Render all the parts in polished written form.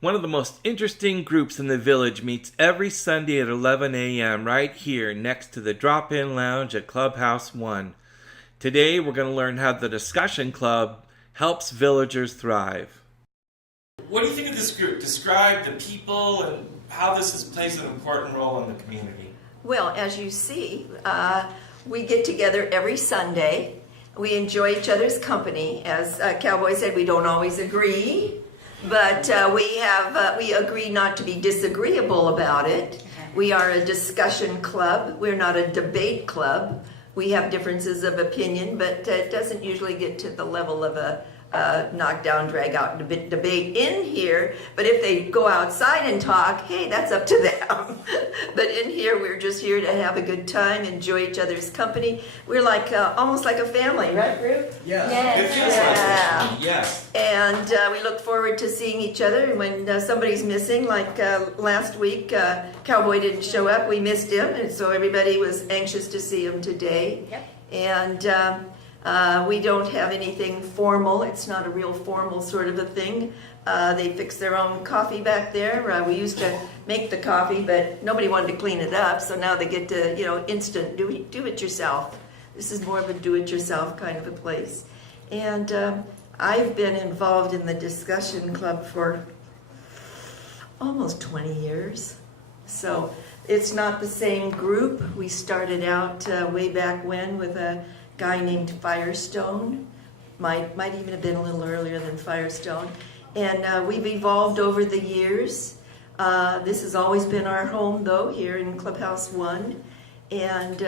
One of the most interesting groups in the village meets every Sunday at 11 a.m. right here next to the drop-in lounge at Clubhouse 1. Today we're going to learn how the discussion club helps villagers thrive. What do you think of this group? Describe the people and how this plays an important role in the community. Well, as you see, we get together every Sunday. We enjoy each other's company. As Cowboy said, we don't always agree, but we agree not to be disagreeable about it. We are a discussion club. We're not a debate club. We have differences of opinion, but it doesn't usually get to the level of a knockdown, drag out debate in here. But if they go outside and talk, hey, that's up to them. But in here, we're just here to have a good time, enjoy each other's company. We're like almost like a family, right, Ruth? Yes. Yeah. Yes. And we look forward to seeing each other. When somebody's missing, like last week, Cowboy didn't show up. We missed him, and so everybody was anxious to see him today. Yep. And we don't have anything formal. It's not a real formal sort of a thing. They fix their own coffee back there. We used to make the coffee, but nobody wanted to clean it up, so now they get to, instant do it yourself. This is more of a do-it-yourself kind of a place. And I've been involved in the discussion club for almost 20 years. So it's not the same group. We started out way back when with a guy named Firestone. Might even have been a little earlier than Firestone. And we've evolved over the years. This has always been our home, though, here in Clubhouse 1. And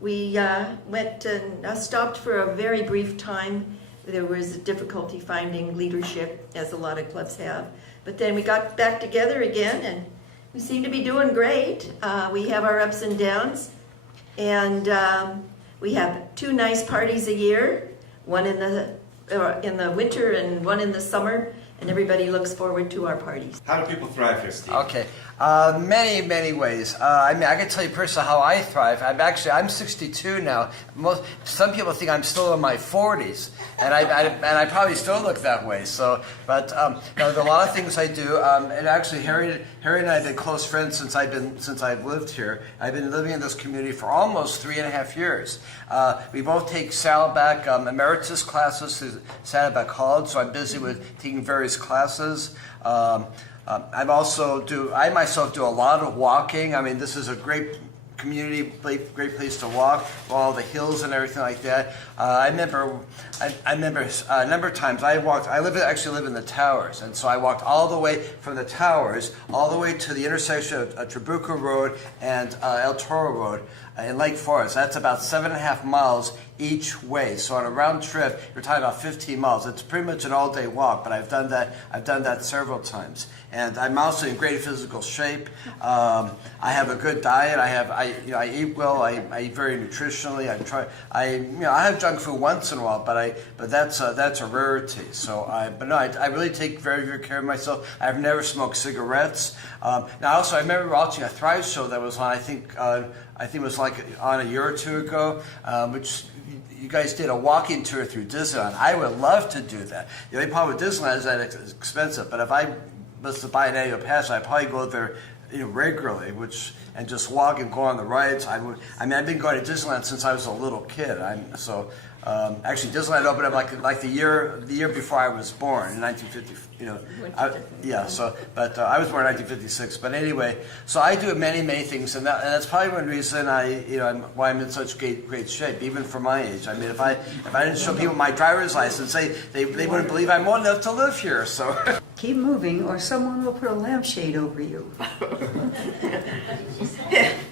we went and stopped for a very brief time. There was a difficulty finding leadership, as a lot of clubs have. But then we got back together again, and we seem to be doing great. We have our ups and downs. And we have 2 nice parties a year, one in the winter and one in the summer, and everybody looks forward to our parties. How do people thrive here, Steve? Okay, many ways. I can tell you personally how I thrive. I'm 62 now. Some people think I'm still in my 40s, and I probably still look that way. So, but there are a lot of things I do. And actually, Harry and I have been close friends since I've lived here. I've been living in this community for almost 3.5 years. We both take Saddleback emeritus classes through Saddleback College, so I'm busy with taking various classes. I myself do a lot of walking. I mean, this is a great community, great place to walk, all the hills and everything like that. I remember a number of times I walked. I actually live in the Towers, and so I walked all the way from the Towers all the way to the intersection of Trabuco Road and El Toro Road in Lake Forest. That's about 7.5 miles each way. So on a round trip, you're talking about 15 miles. It's pretty much an all-day walk, but I've done that several times. And I'm also in great physical shape. I have a good diet. I eat well. I eat very nutritionally. I have junk food once in a while, but that's a rarity. So I really take very good care of myself. I've never smoked cigarettes. Now also I remember watching a Thrive show that was on. I think it was like on a year or two ago, which you guys did a walking tour through Disneyland. I would love to do that. The only problem with Disneyland is that it's expensive, but if I was to buy an annual pass, I'd probably go there regularly, and just walk and go on the rides. I've been going to Disneyland since I was a little kid. Actually, Disneyland opened up like the year before I was born in 1950. I was born in 1956. But anyway, so I do many things, and that's probably one reason why I'm in such great shape, even for my age. I mean, if I didn't show people my driver's license, they wouldn't believe I'm old enough to live here. So keep moving, or someone will put a lampshade over you.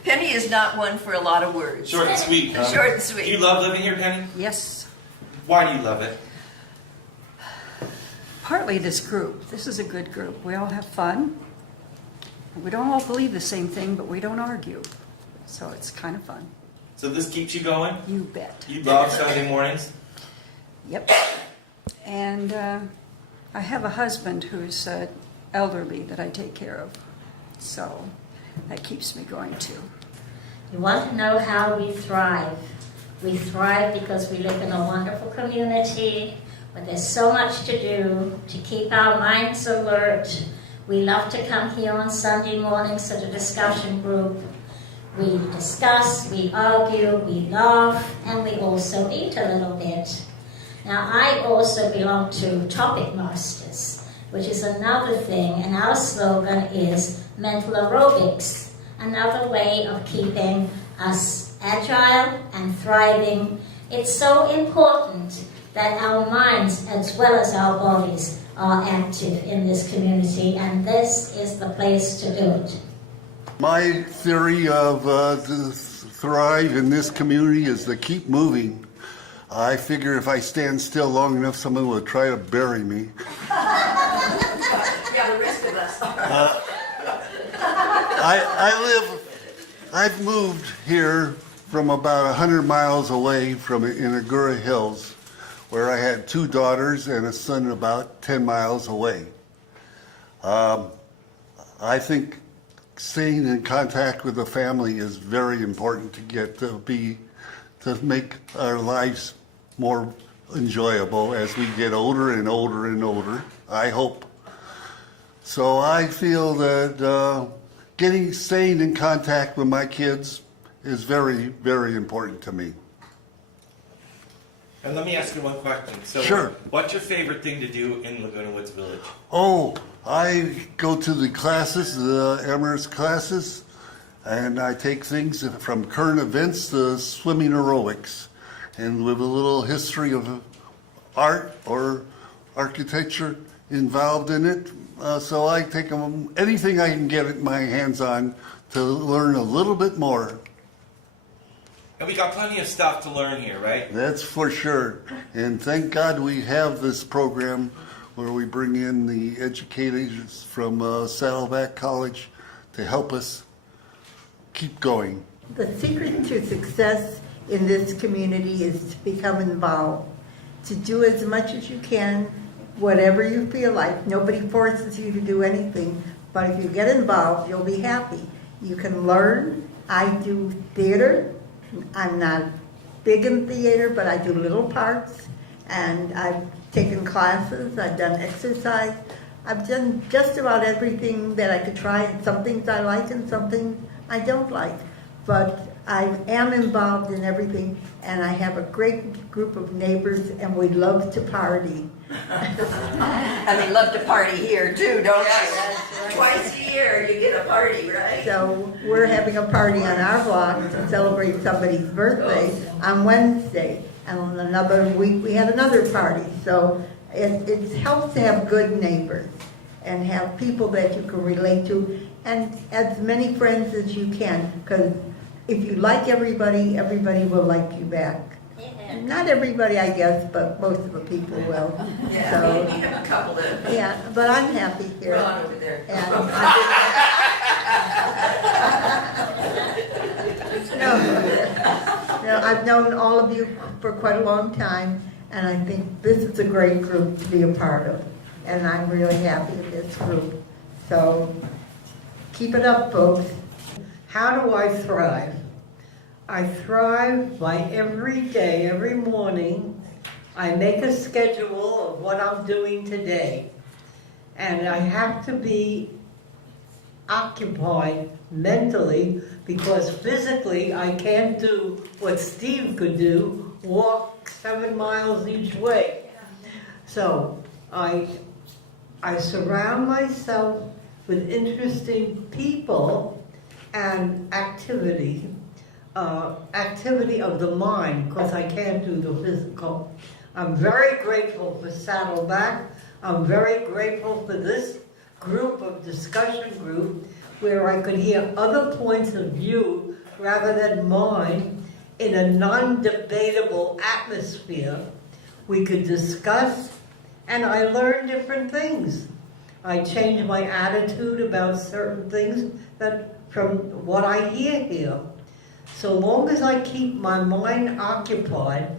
Penny is not one for a lot of words. Short and sweet. Huh? Short and sweet. Do you love living here, Penny? Yes. Why do you love it? Partly this group. This is a good group. We all have fun. We don't all believe the same thing, but we don't argue. So it's kind of fun. So this keeps you going? You bet. You love Sunday mornings? Yep. And I have a husband who's elderly that I take care of. So that keeps me going too. You want to know how we thrive. We thrive because we live in a wonderful community where there's so much to do to keep our minds alert, We love to come here on Sunday mornings to the discussion group. We discuss, we argue, we laugh, and we also eat a little bit. Now, I also belong to Topic Masters, which is another thing, and our slogan is mental aerobics, another way of keeping us agile and thriving. It's so important that our minds as well as our bodies are active in this community, and this is the place to do it. My theory of to thrive in this community is to keep moving. I figure if I stand still long enough, someone will try to bury me. Yeah, the rest of us. I've moved here from about 100 miles away from in Laguna Hills, where I had 2 daughters and a son about 10 miles away. I think staying in contact with the family is very important to make our lives more enjoyable as we get older and older and older, I hope. So I feel that staying in contact with my kids is very, very important to me. And let me ask you one question. So, Sure. What's your favorite thing to do in Laguna Woods Village? Oh, I go to the classes, the Emirates classes, and I take things from current events to swimming aerobics, and with a little history of art or architecture involved in it. So I take anything I can get my hands on to learn a little bit more. And we got plenty of stuff to learn here, right? That's for sure. And thank God we have this program where we bring in the educators from Saddleback College to help us keep going. The secret to success in this community is to become involved, to do as much as you can, whatever you feel like. Nobody forces you to do anything, but if you get involved, you'll be happy. You can learn. I do theater. I'm not big in theater, but I do little parts, and I've taken classes, I've done exercise. I've done just about everything that I could try, and some things I like and some things I don't like. But I am involved in everything, and I have a great group of neighbors, and we love to party. And they love to party here too, don't they? Twice a year you get a party, right? So we're having a party on our block to celebrate somebody's birthday on Wednesday. And on another week, we had another party. So it helps to have good neighbors and have people that you can relate to, and as many friends as you can, because if you like everybody, everybody will like you back. Yeah. Not everybody, I guess, but most of the people will. Yeah, So, we have a couple that yeah, but I'm happy here. run over there. And I've known all of you for quite a long time, and I think this is a great group to be a part of. And I'm really happy in this group. So keep it up, folks. How do I thrive? I thrive by every day, every morning, I make a schedule of what I'm doing today. And I have to be occupied mentally, because physically I can't do what Steve could do, walk 7 miles each way. So I surround myself with interesting people and activity of the mind, because I can't do the physical. I'm very grateful for Saddleback. I'm very grateful for this group of discussion group where I could hear other points of view rather than mine in a non-debatable atmosphere. We could discuss, and I learned different things. I changed my attitude about certain things from what I hear here. So long as I keep my mind occupied,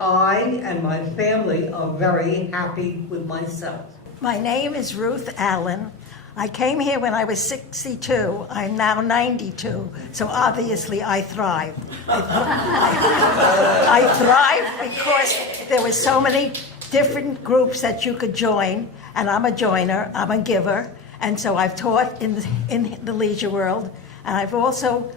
I and my family are very happy with myself. My name is Ruth Allen. I came here when I was 62. I'm now 92, so obviously I thrive. I thrive because there were so many different groups that you could join, and I'm a joiner, I'm a giver, and so I've taught in the leisure world, and I've also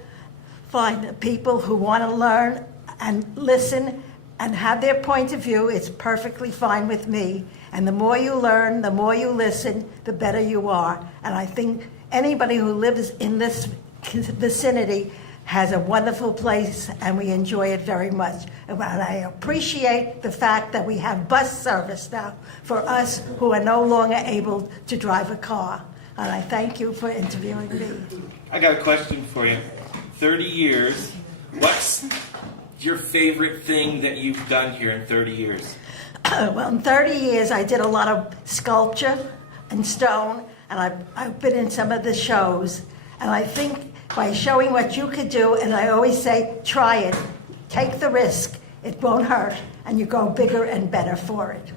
find people who want to learn and listen and have their point of view. It's perfectly fine with me, and the more you learn, the more you listen, the better you are, and I think anybody who lives in this vicinity has a wonderful place, and we enjoy it very much. And I appreciate the fact that we have bus service now for us who are no longer able to drive a car. And I thank you for interviewing me. I got a question for you. 30 years, what's your favorite thing that you've done here in 30 years? Well, in 30 years, I did a lot of sculpture and stone, and I've been in some of the shows. And I think by showing what you could do, and I always say, try it, take the risk, it won't hurt, and you go bigger and better for it.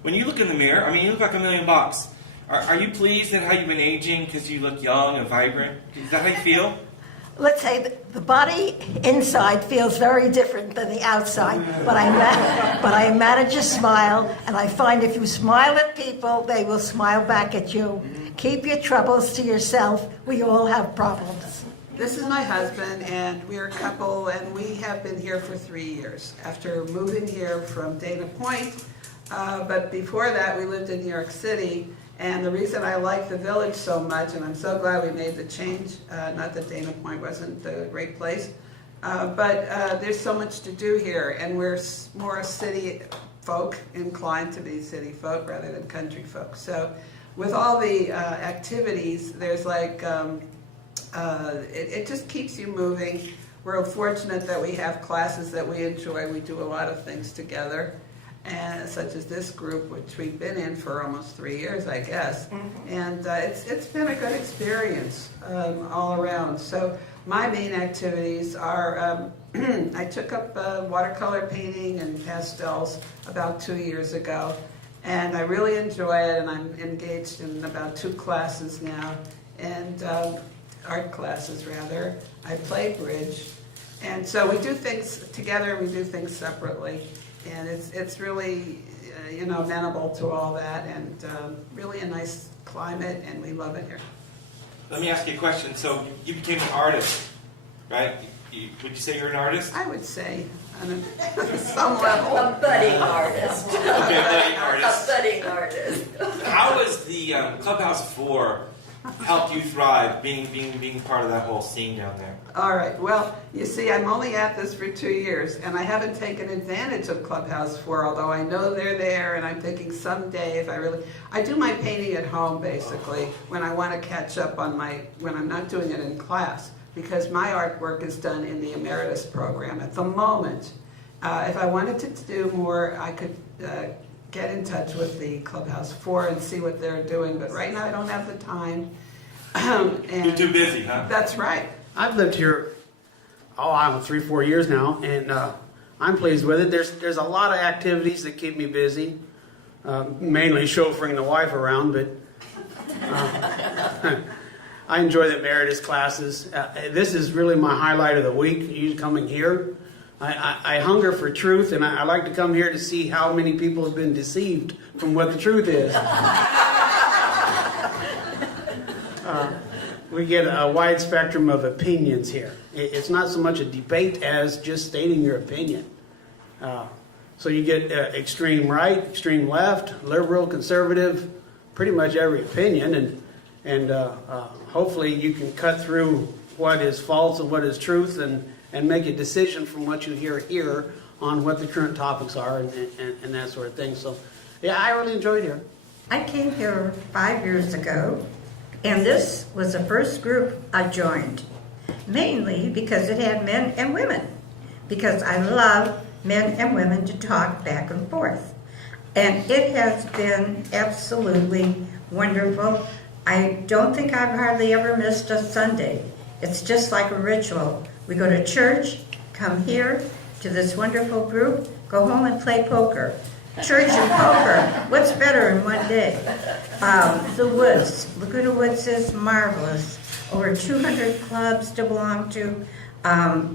When you look in the mirror, I mean, you look like $1,000,000. Are you pleased at how you've been aging because you look young and vibrant? Is that how you feel? Let's say the body inside feels very different than the outside, but I manage to smile, and I find if you smile at people, they will smile back at you. Keep your troubles to yourself. We all have problems. This is my husband, and we're a couple, and we have been here for 3 years after moving here from Dana Point. But before that, we lived in New York City. And the reason I like the village so much, and I'm so glad we made the change, not that Dana Point wasn't a great place, but there's so much to do here, and we're more city folk, inclined to be city folk rather than country folk. So with all the activities, there's like, it just keeps you moving. We're fortunate that we have classes that we enjoy. We do a lot of things together. And such as this group, which we've been in for almost 3 years, I guess. And it's been a good experience all around. So my main activities are, I took up watercolor painting and pastels about 2 years ago. And I really enjoy it, and I'm engaged in about 2 classes now, and art classes rather. I play bridge. And so we do things together, and we do things separately. And it's really, amenable to all that, and really a nice climate, and we love it here. Let me ask you a question. So you became an artist, right? Would you say you're an artist? I would say, on some level. A budding artist. Okay, budding artist. A budding artist. How has the Clubhouse 4 helped you thrive, being part of that whole scene down there? All right. Well, you see, I'm only at this for 2 years, and I haven't taken advantage of Clubhouse 4, although I know they're there, and I'm thinking someday if I do my painting at home, basically, when I want to catch up on when I'm not doing it in class, because my artwork is done in the emeritus program at the moment. If I wanted to do more, I could get in touch with the Clubhouse 4 and see what they're doing, but right now I don't have the time. And You're too busy, huh? That's right. I've lived here, I don't know, 3-4 years now, and I'm pleased with it. There's a lot of activities that keep me busy, mainly chauffeuring the wife around, but I enjoy the emeritus classes. This is really my highlight of the week, you coming here. I hunger for truth, and I like to come here to see how many people have been deceived from what the truth is. We get a wide spectrum of opinions here. It's not so much a debate as just stating your opinion. So you get extreme right, extreme left, liberal, conservative, pretty much every opinion, and hopefully you can cut through what is false and what is truth, and make a decision from what you hear here on what the current topics are and that sort of thing. So, yeah, I really enjoyed here. I came here 5 years ago, and this was the first group I joined, mainly because it had men and women, because I love men and women to talk back and forth. And it has been absolutely wonderful. I don't think I've hardly ever missed a Sunday. It's just like a ritual. We go to church, come here to this wonderful group, go home and play poker. Church and poker, what's better in one day? The woods, Laguna Woods is marvelous. Over 200 clubs to belong to.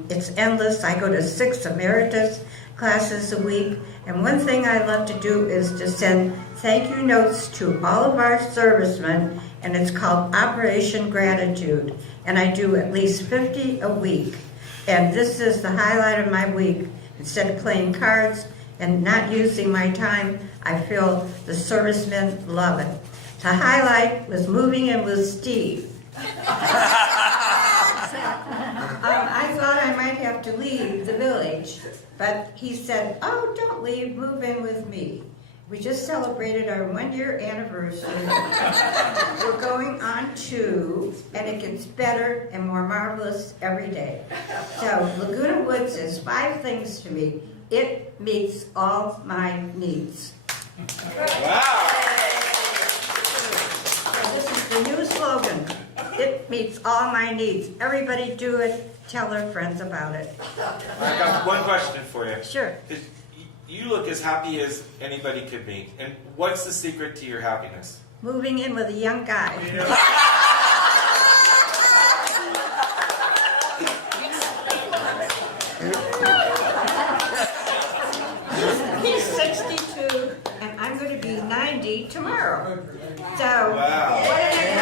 It's endless. I go to 6 emeritus classes a week. And one thing I love to do is to send thank you notes to all of our servicemen, and it's called Operation Gratitude. And I do at least 50 a week. And this is the highlight of my week. Instead of playing cards and not using my time, I feel the servicemen love it. The highlight was moving in with Steve. I thought I might have to leave the village, but he said, oh, don't leave, move in with me. We just celebrated our 1-year anniversary. We're going on 2, and it gets better and more marvelous every day. So Laguna Woods is 5 things to me. It meets all my needs. Wow. This is the new slogan. It meets all my needs. Everybody do it. Tell their friends about it. I got one question for you. Sure. 'Cause you look as happy as anybody could be. And what's the secret to your happiness? Moving in with a young guy. He's 62, and I'm going to be 90 tomorrow. So, Wow. what an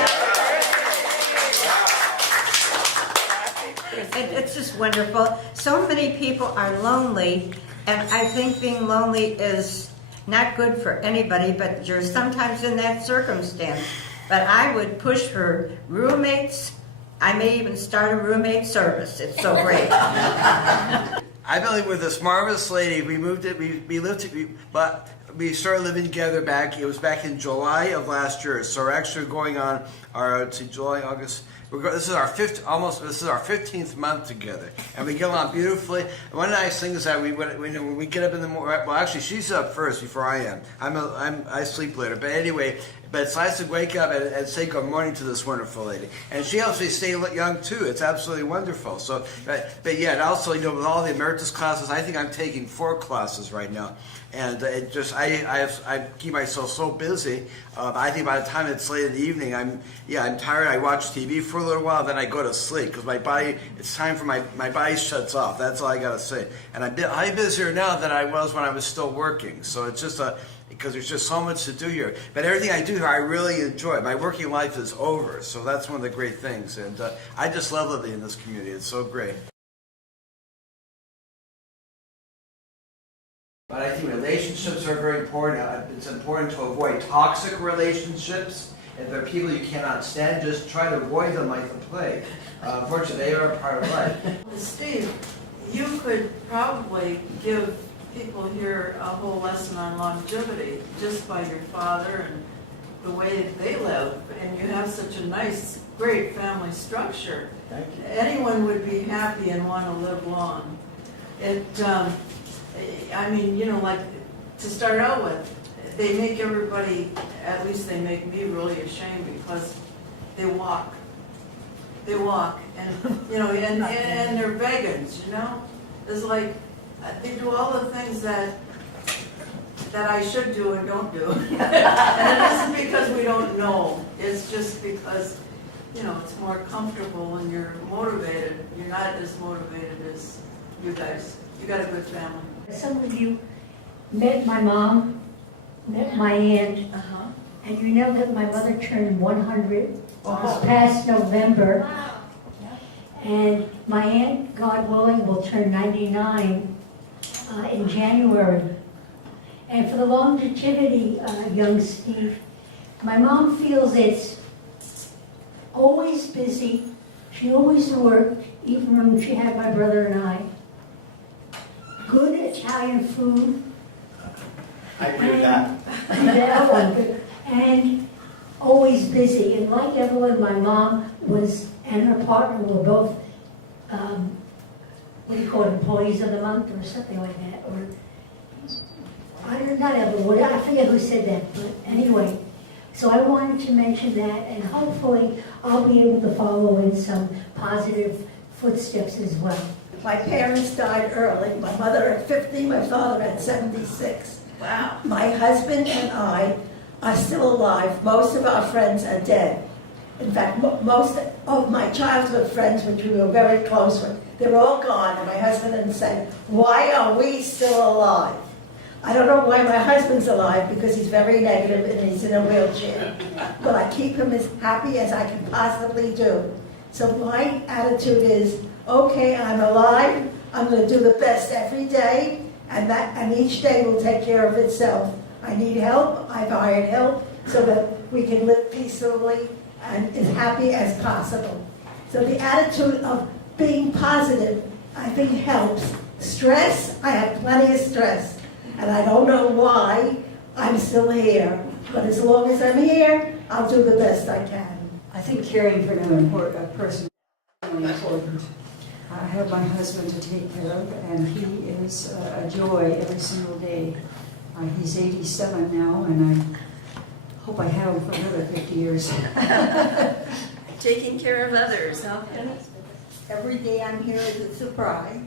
it's just wonderful. So many people are lonely, and I think being lonely is not good for anybody, but you're sometimes in that circumstance. But I would push for roommates. I may even start a roommate service. It's so great. I've been living with this marvelous lady. We moved it. But we started living together back. It was back in July of last year. So we're actually going on to July, August. This is our 15th month together, and we get along beautifully. And one nice thing is that when we get up in the morning. Well, actually, she's up first before I am. I sleep later, but anyway. But it's nice to wake up and say good morning to this wonderful lady, and she helps me stay young too. It's absolutely wonderful. So, but yeah, and also with all the emeritus classes, I think I'm taking 4 classes right now. And it just I keep myself so busy. I think by the time it's late in the evening, I'm tired. I watch TV for a little while, then I go to sleep because it's time for my body shuts off. That's all I gotta say. And I'm busier now than I was when I was still working. So it's just because there's just so much to do here. But everything I do here, I really enjoy. My working life is over, so that's one of the great things. And I just love living in this community. It's so great. But I think relationships are very important. It's important to avoid toxic relationships. If there are people you cannot stand, just try to avoid them like the plague. Unfortunately, they are a part of life. Steve, you could probably give people here a whole lesson on longevity just by your father and the way they live. And you have such a nice, great family structure. Thank you. Anyone would be happy and want to live long. I mean, like to start out with, they make everybody, at least they make me really ashamed because they walk. They walk, and and they're vegans. It's like they do all the things that I should do and don't do. And it isn't because we don't know. It's just because it's more comfortable when you're motivated. You're not as motivated as you guys. You got a good family. Some of you met my mom, met my aunt, and you know that my mother turned 100 this past November. Wow. And my aunt, God willing, will turn 99 in January. And for the longevity, young Steve, my mom feels it's always busy. She always worked, even when she had my brother and I. Good Italian food. I agree with that. That one. And always busy. And like Evelyn, my mom and her partner were both, employees of the month or something like that. Or not Evelyn, I forget who said that, but anyway. So I wanted to mention that, and hopefully I'll be able to follow in some positive footsteps as well. My parents died early. My mother at 50, my father at 76. Wow. My husband and I are still alive. Most of our friends are dead. In fact, most of my childhood friends, which we were very close with, they're all gone. And my husband and said, "Why are we still alive?" I don't know why my husband's alive, because he's very negative and he's in a wheelchair. But I keep him as happy as I can possibly do. So my attitude is, okay, I'm alive. I'm going to do the best every day, and each day will take care of itself. I need help. I've hired help so that we can live peacefully and as happy as possible. So the attitude of being positive, I think, helps. Stress, I have plenty of stress, and I don't know why I'm still here. But as long as I'm here, I'll do the best I can. I think caring for another person is really important. I have my husband to take care of, and he is a joy every single day. He's 87 now, and I hope I have him for another 50 years. Taking care of others, huh, Penny? Every day I'm here is a surprise.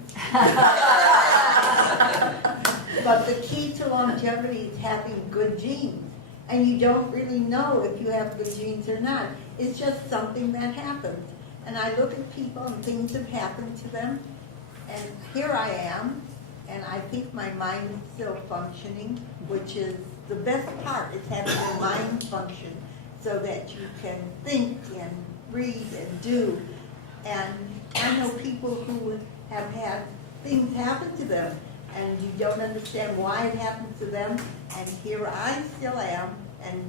But the key to longevity is having good genes. And you don't really know if you have good genes or not. It's just something that happens. And I look at people and things have happened to them. And here I am. And I think my mind is still functioning, which is the best part, is having your mind function so that you can think and read and do. And I know people who have had things happen to them, and you don't understand why it happened to them, and here I still am, and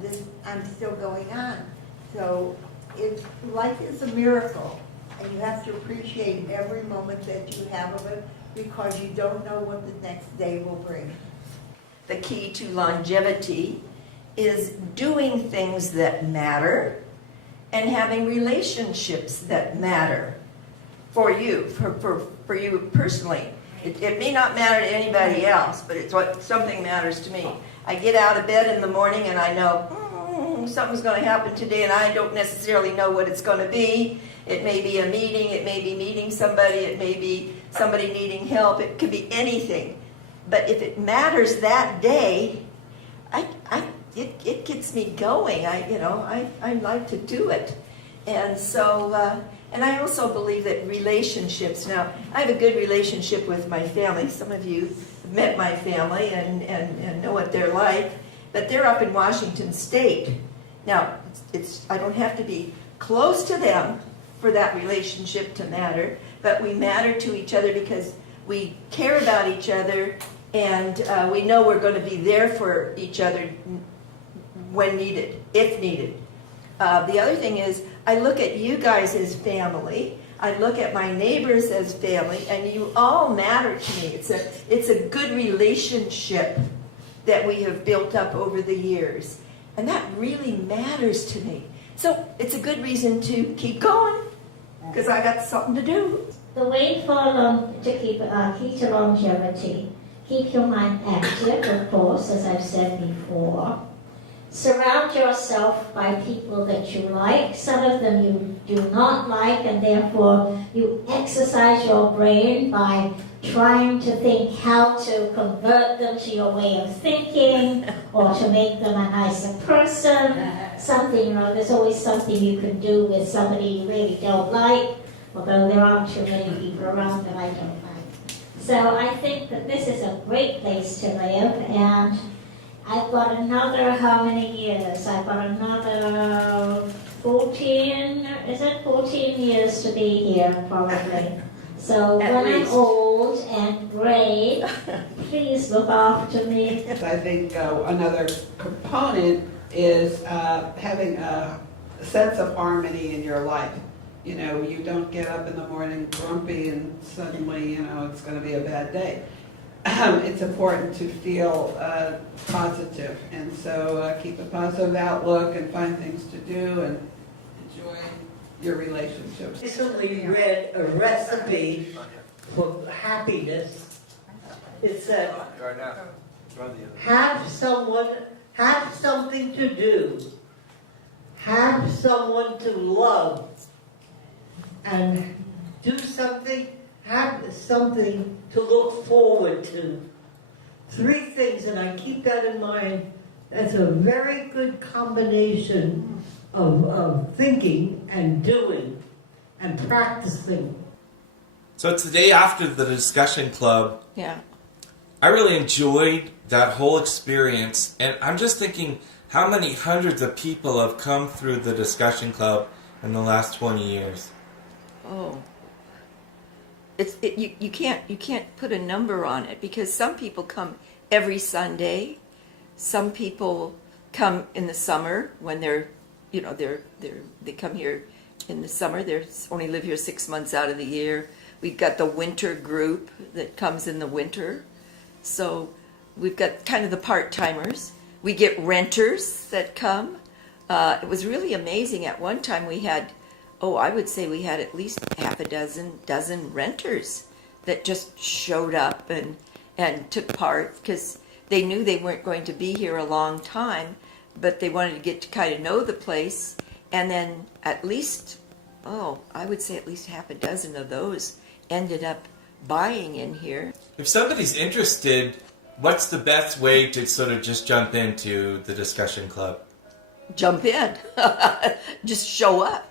I'm still going on. So life is a miracle, and you have to appreciate every moment that you have of it, because you don't know what the next day will bring. The key to longevity is doing things that matter and having relationships that matter for you, for you personally. It may not matter to anybody else, but it's what something matters to me. I get out of bed in the morning and I know something's going to happen today, and I don't necessarily know what it's going to be. It may be a meeting, it may be meeting somebody, it may be somebody needing help, it could be anything. But if it matters that day, it gets me going. I like to do it. And so, and I also believe that relationships, now I have a good relationship with my family. Some of you have met my family and know what they're like, but they're up in Washington State. Now, I don't have to be close to them for that relationship to matter, but we matter to each other because we care about each other, and we know we're going to be there for each other when needed, if needed. The other thing is, I look at you guys as family, I look at my neighbors as family, and you all matter to me. It's a good relationship that we have built up over the years, and that really matters to me. So it's a good reason to keep going, because I got something to do. The way to keep key to longevity, keep your mind active, of course, as I've said before. Surround yourself by people that you like. Some of them you do not like, and therefore you exercise your brain by trying to think how to convert them to your way of thinking or to make them a nicer person. Something, there's always something you can do with somebody you really don't like, although there aren't too many people around that I don't like. So I think that this is a great place to live, and I've got another, how many years? I've got another 14, is it 14 years to be here, probably. So when I'm old and gray, please look after me. I think another component is having a sense of harmony in your life. You don't get up in the morning grumpy and suddenly, it's going to be a bad day. It's important to feel positive, and so keep a positive outlook and find things to do and enjoy your relationships. Recently read a recipe for happiness. It said, have something to do, have someone to love, and do something, have something to look forward to. 3 things, and I keep that in mind. That's a very good combination of thinking and doing and practicing. So it's the day after the discussion club. Yeah. I really enjoyed that whole experience, and I'm just thinking how many hundreds of people have come through the discussion club in the last 20 years. Oh. You can't put a number on it, because some people come every Sunday. Some people come in the summer when they come here in the summer. They only live here 6 months out of the year. We've got the winter group that comes in the winter. So we've got kind of the part-timers. We get renters that come. It was really amazing. At one time we had, I would say we had at least half a dozen renters that just showed up and took part, because they knew they weren't going to be here a long time, but they wanted to get to kind of know the place. And then at least, I would say at least half a dozen of those ended up buying in here. If somebody's interested, what's the best way to sort of just jump into the discussion club? Jump in. Just show up.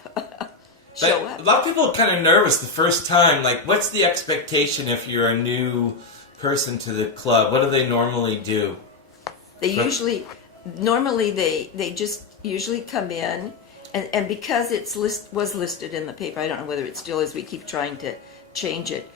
Show up. A lot of people are kind of nervous the first time. Like, what's the expectation if you're a new person to the club? What do they normally do? They just usually come in, and because was listed in the paper, I don't know whether it still is, we keep trying to change it.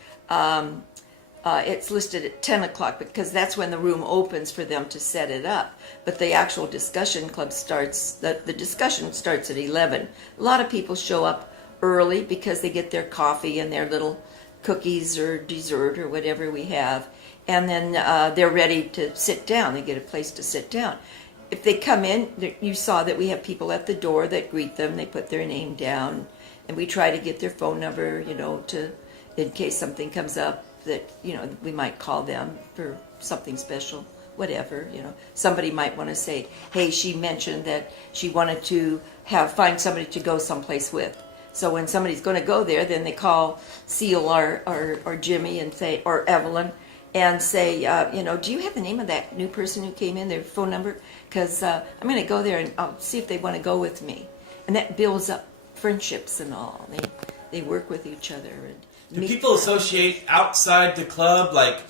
It's listed at 10 o'clock because that's when the room opens for them to set it up. But the actual discussion club starts, the discussion starts at 11. A lot of people show up early because they get their coffee and their little cookies or dessert or whatever we have. And then they're ready to sit down. They get a place to sit down. If they come in, you saw that we have people at the door that greet them. They put their name down, and we try to get their phone number, in case something comes up that, we might call them for something special, whatever, Somebody might want to say, hey, she mentioned that she wanted to find somebody to go someplace with. So when somebody's going to go there, then they call Seal or Jimmy and say, or Evelyn, and say, do you have the name of that new person who came in, their phone number? Because I'm going to go there and I'll see if they want to go with me. And that builds up friendships and all. They work with each other. And do people associate outside the club, like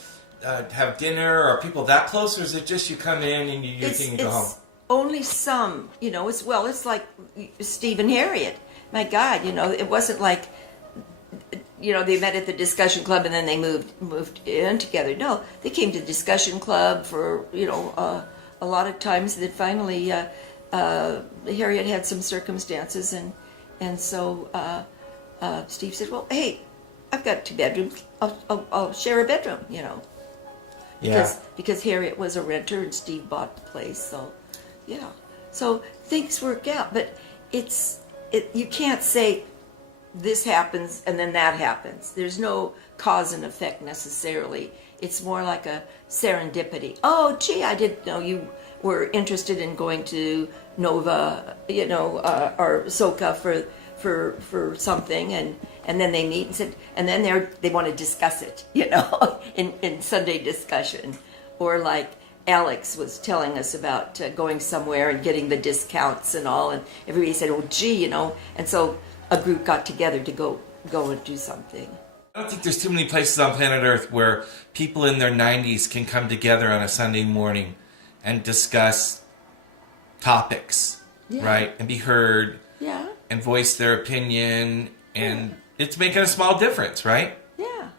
have dinner, or people that close, or is it just you come in and you do your thing and go home? Only some, it's like Steve and Harriet. My God, it wasn't like, they met at the discussion club and then they moved in together. No, they came to the discussion club for, a lot of times. That finally, Harriet had some circumstances, and so Steve said, well, hey, I've got 2 bedrooms. I'll share a bedroom, Because Harriet was a renter and Steve bought the place. So, yeah. So things work out. But you can't say this happens and then that happens. There's no cause and effect necessarily. It's more like a serendipity. Oh, gee, I didn't know you were interested in going to Nova, or Soka for something, and then they meet and said, and then they want to discuss it, in Sunday discussion, or like Alex was telling us about going somewhere and getting the discounts and all, and everybody said, oh, gee, and so a group got together to go and do something. I don't think there's too many places on planet Earth where people in their 90s can come together on a Sunday morning and discuss topics, right? And be heard, and voice their opinion, and it's making a small difference, right? Yeah.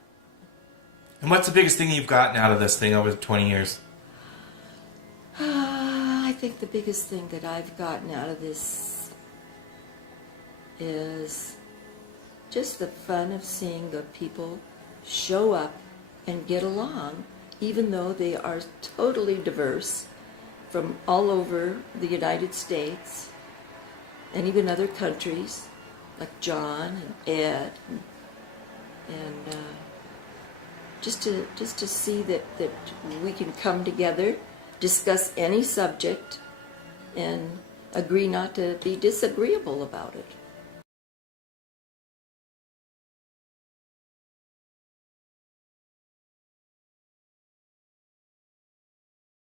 And what's the biggest thing you've gotten out of this thing over 20 years? I think the biggest thing that I've gotten out of this is just the fun of seeing the people show up and get along, even though they are totally diverse from all over the United States and even other countries, like John and Ed, and just to see that we can come together, discuss any subject, and agree not to be disagreeable about it.